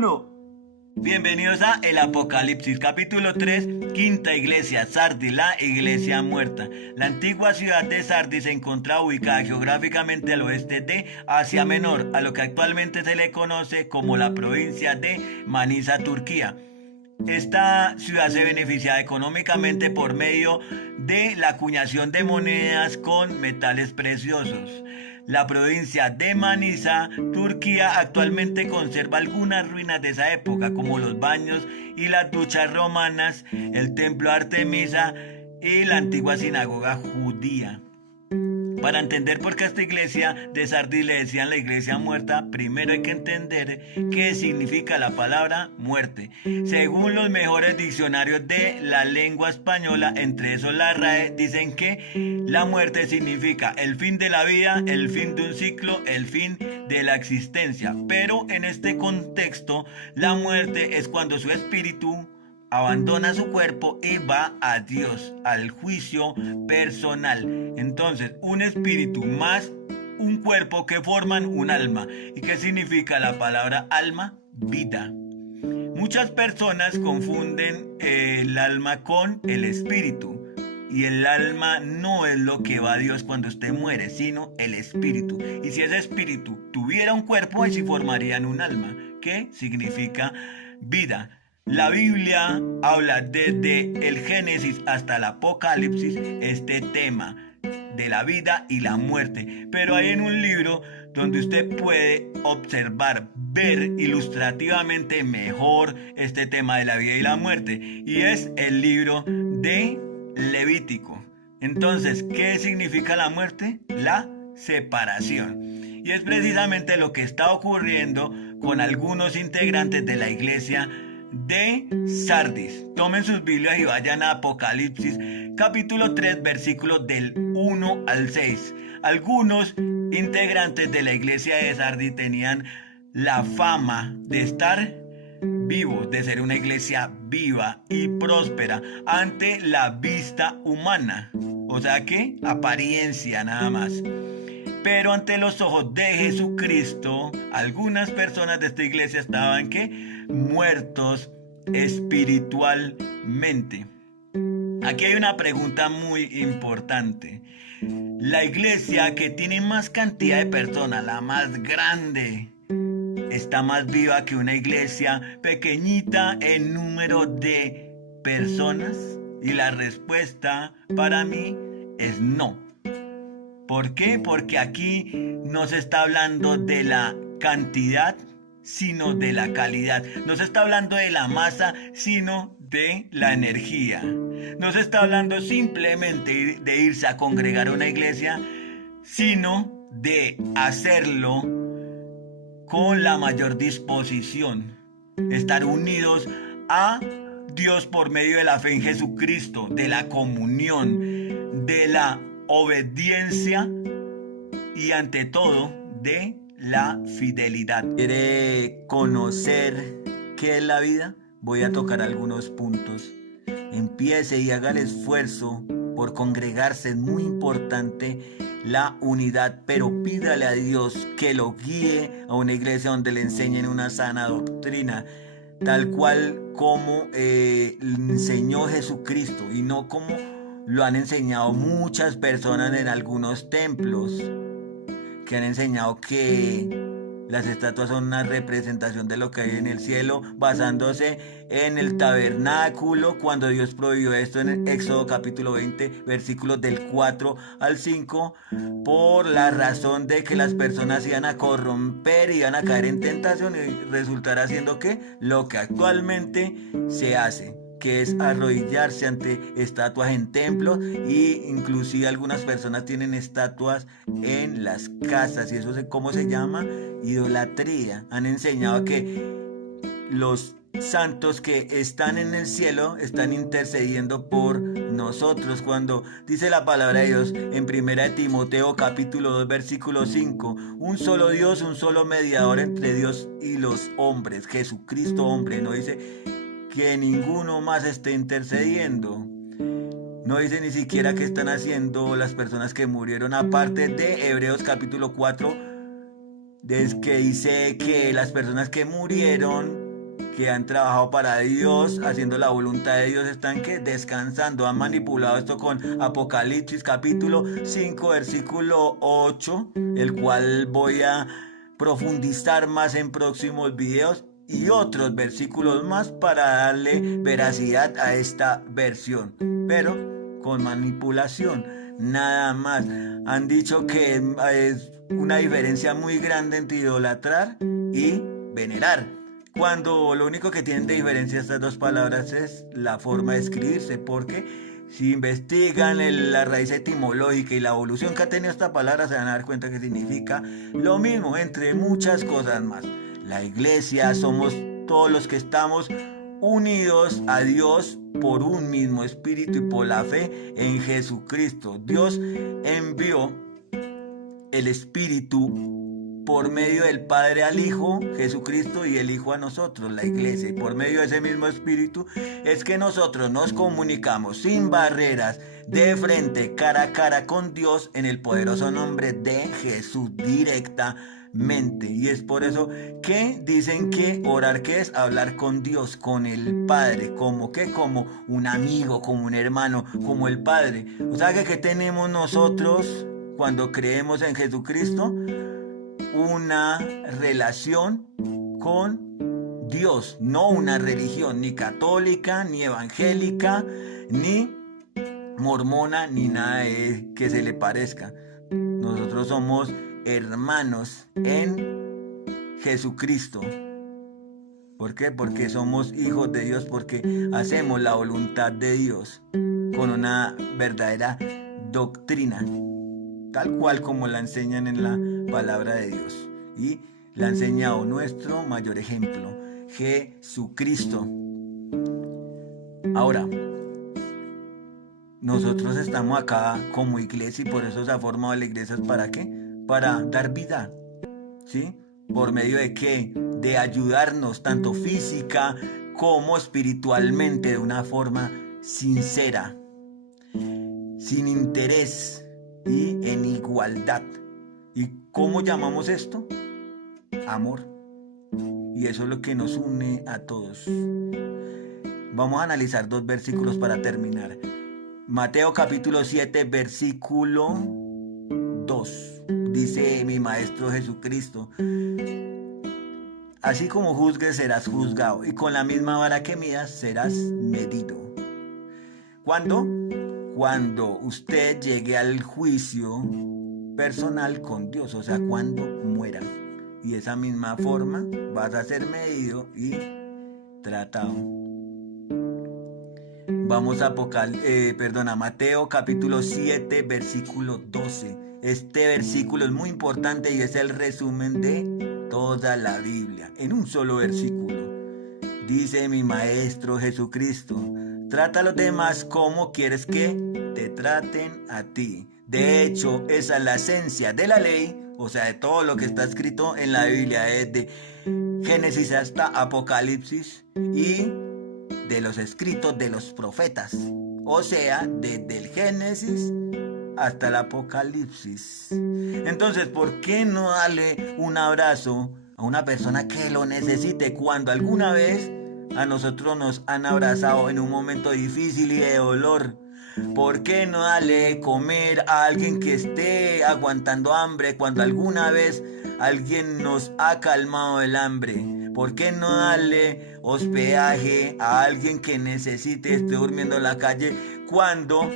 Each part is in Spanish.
1. Bienvenidos a El Apocalipsis, capítulo 3, quinta iglesia, Sardis, la iglesia muerta. La antigua ciudad de Sardis se encontraba ubicada geográficamente al oeste de Asia Menor, a lo que actualmente se le conoce como la provincia de Manisa, Turquía. Esta ciudad se beneficia económicamente por medio de la acuñación de monedas con metales preciosos. La provincia de Manisa, Turquía, actualmente conserva algunas ruinas de esa época, como los baños y las duchas romanas, el templo Artemisa y la antigua sinagoga judía. Para entender por qué a esta iglesia de Sardis le decían la iglesia muerta, primero hay que entender qué significa la palabra muerte. Según los mejores diccionarios de la lengua española, entre esos la RAE, dicen que la muerte significa el fin de la vida, el fin de un ciclo, el fin de la existencia. Pero en este contexto, la muerte es cuando su espíritu abandona su cuerpo y va a Dios, al juicio personal. Entonces, un espíritu más un cuerpo que forman un alma. ¿Y qué significa la palabra alma? Vida. Muchas personas confunden el alma con el espíritu. Y el alma no es lo que va a Dios cuando usted muere, sino el espíritu. Y si ese espíritu tuviera un cuerpo, ahí sí formarían un alma, que significa vida. La Biblia habla desde el Génesis hasta el Apocalipsis este tema de la vida y la muerte. Pero hay en un libro donde usted puede observar, ver ilustrativamente mejor este tema de la vida y la muerte. Y es el libro de Levítico. Entonces, ¿qué significa la muerte? La separación. Y es precisamente lo que está ocurriendo con algunos integrantes de la iglesia de Sardis. Tomen sus Biblias y vayan a Apocalipsis capítulo 3 versículos del 1 al 6. Algunos integrantes de la iglesia de Sardis tenían la fama de estar vivos, de ser una iglesia viva y próspera ante la vista humana, o sea que apariencia nada más. Pero ante los ojos de Jesucristo, algunas personas de esta iglesia estaban muertos espiritualmente. Aquí hay una pregunta muy importante. La iglesia que tiene más cantidad de personas, la más grande, ¿está más viva que una iglesia pequeñita en número de personas? Y la respuesta para mí es no. ¿Por qué? Porque aquí no se está hablando de la cantidad, sino de la calidad. No se está hablando de la masa, sino de la energía. No se está hablando simplemente de irse a congregar a una iglesia, sino de hacerlo con la mayor disposición. Estar unidos a Dios por medio de la fe en Jesucristo, de la comunión, de la obediencia y ante todo de la fidelidad. ¿Quiere conocer qué es la vida? Voy a tocar algunos puntos. Empiece y haga el esfuerzo por congregarse. Es muy importante la unidad, pero pídale a Dios que lo guíe a una iglesia donde le enseñen una sana doctrina, tal cual como enseñó Jesucristo y no como lo han enseñado muchas personas en algunos templos, que han enseñado que las estatuas son una representación de lo que hay en el cielo, basándose en el tabernáculo, cuando Dios prohibió esto en Éxodo capítulo 20, versículos del 4 al 5, por la razón de que las personas iban a corromper, iban a caer en tentación y resultará siendo lo que actualmente se hace, que es arrodillarse ante estatuas en templos, y inclusive algunas personas tienen estatuas en las casas, y eso ¿cómo se llama? Idolatría. Han enseñado que los santos que están en el cielo están intercediendo por nosotros, cuando dice la palabra de Dios en 1 Timoteo capítulo 2 versículo 5, un solo Dios, un solo mediador entre Dios y los hombres, Jesucristo hombre. No dice que ninguno más esté intercediendo. No dice ni siquiera qué están haciendo las personas que murieron, aparte de Hebreos capítulo 4, que dice que las personas que murieron que han trabajado para Dios, haciendo la voluntad de Dios, están que descansando. Han manipulado esto con Apocalipsis capítulo 5 versículo 8, el cual voy a profundizar más en próximos videos, y otros versículos más para darle veracidad a esta versión, pero con manipulación, nada más. Han dicho que es una diferencia muy grande entre idolatrar y venerar, cuando lo único que tienen de diferencia estas dos palabras es la forma de escribirse, porque si investigan la raíz etimológica y la evolución que ha tenido esta palabra, se van a dar cuenta que significa lo mismo, entre muchas cosas más. La iglesia somos todos los que estamos unidos a Dios por un mismo espíritu y por la fe en Jesucristo. Dios envió el espíritu por medio del Padre al Hijo, Jesucristo, y el Hijo a nosotros, la iglesia. Y por medio de ese mismo espíritu es que nosotros nos comunicamos sin barreras, de frente, cara a cara con Dios, en el poderoso nombre de Jesús, directamente. Y es por eso que dicen que orar, ¿qué es? Hablar con Dios, con el Padre. ¿Cómo qué? Como un amigo, como un hermano, como el Padre. O sea que ¿qué tenemos nosotros cuando creemos en Jesucristo? Una relación con Dios, no una religión, ni católica, ni evangélica, ni mormona, ni nada que se le parezca. Nosotros somos hermanos en Jesucristo. ¿Por qué? Porque somos hijos de Dios, porque hacemos la voluntad de Dios con una verdadera doctrina, tal cual como la enseñan en la palabra de Dios, y la ha enseñado nuestro mayor ejemplo, Jesucristo. Ahora, nosotros estamos acá como iglesia, y por eso se ha formado la iglesia. ¿Para qué? Para dar vida, ¿sí? ¿Por medio de qué? De ayudarnos tanto física como espiritualmente, de una forma sincera, sin interés y en igualdad. ¿Y cómo llamamos esto? Amor. Y eso es lo que nos une a todos. Vamos a analizar dos versículos para terminar. Mateo capítulo 7 versículo 2. Dice mi Maestro Jesucristo: así como juzgues serás juzgado, y con la misma vara que midas serás medido. ¿Cuándo? Cuando usted llegue al juicio personal con Dios, o sea, cuando muera. Y de esa misma forma vas a ser medido y tratado. Vamos a Mateo capítulo 7 versículo 12. Este versículo es muy importante y es el resumen de toda la Biblia en un solo versículo. Dice mi Maestro Jesucristo: trata a los demás como quieres que te traten a ti. De hecho, esa es la esencia de la ley, o sea, de todo lo que está escrito en la Biblia, desde Génesis hasta Apocalipsis, y de los escritos de los profetas, o sea, desde el Génesis hasta el Apocalipsis. Entonces, ¿por qué no darle un abrazo a una persona que lo necesite cuando alguna vez a nosotros nos han abrazado en un momento difícil y de dolor? ¿Por qué no darle comer a alguien que esté aguantando hambre cuando alguna vez alguien nos ha calmado el hambre? ¿Por qué no darle hospedaje a alguien que necesite, esté durmiendo en la calle, cuando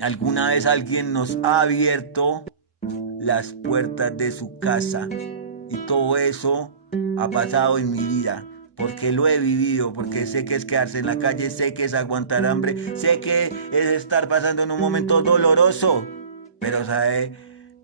alguna vez alguien nos ha abierto las puertas de su casa? Y todo eso ha pasado en mi vida, porque lo he vivido, porque sé que es quedarse en la calle, sé que es aguantar hambre, sé que es estar pasando en un momento doloroso. Pero ¿sabe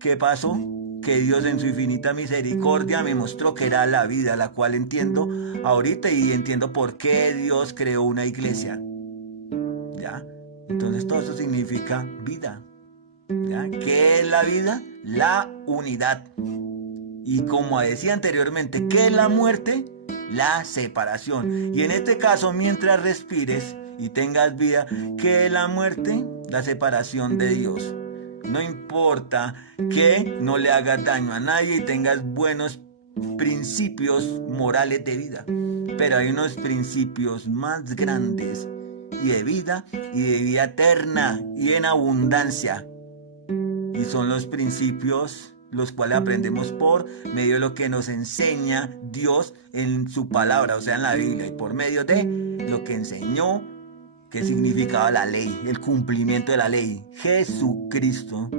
qué pasó? Que Dios en su infinita misericordia me mostró que era la vida, la cual entiendo ahorita, y entiendo por qué Dios creó una iglesia. ¿Ya? Entonces todo eso significa vida. ¿Ya? ¿Qué es la vida? La unidad. Y como decía anteriormente, ¿qué es la muerte? La separación. Y en este caso, mientras respires y tengas vida, ¿qué es la muerte? La separación de Dios. No importa que no le hagas daño a nadie y tengas buenos principios morales de vida, pero hay unos principios más grandes y de vida eterna y en abundancia, y son los principios los cuales aprendemos por medio de lo que nos enseña Dios en su palabra, o sea, en la Biblia, y por medio de lo que enseñó, que significaba la ley, el cumplimiento de la ley, Jesucristo.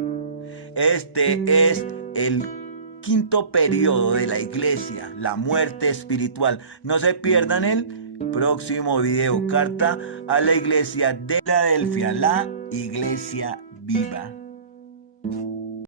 Este es el quinto periodo de la iglesia, la muerte espiritual. No se pierdan el próximo video. Carta a la iglesia de Filadelfia, la iglesia viva.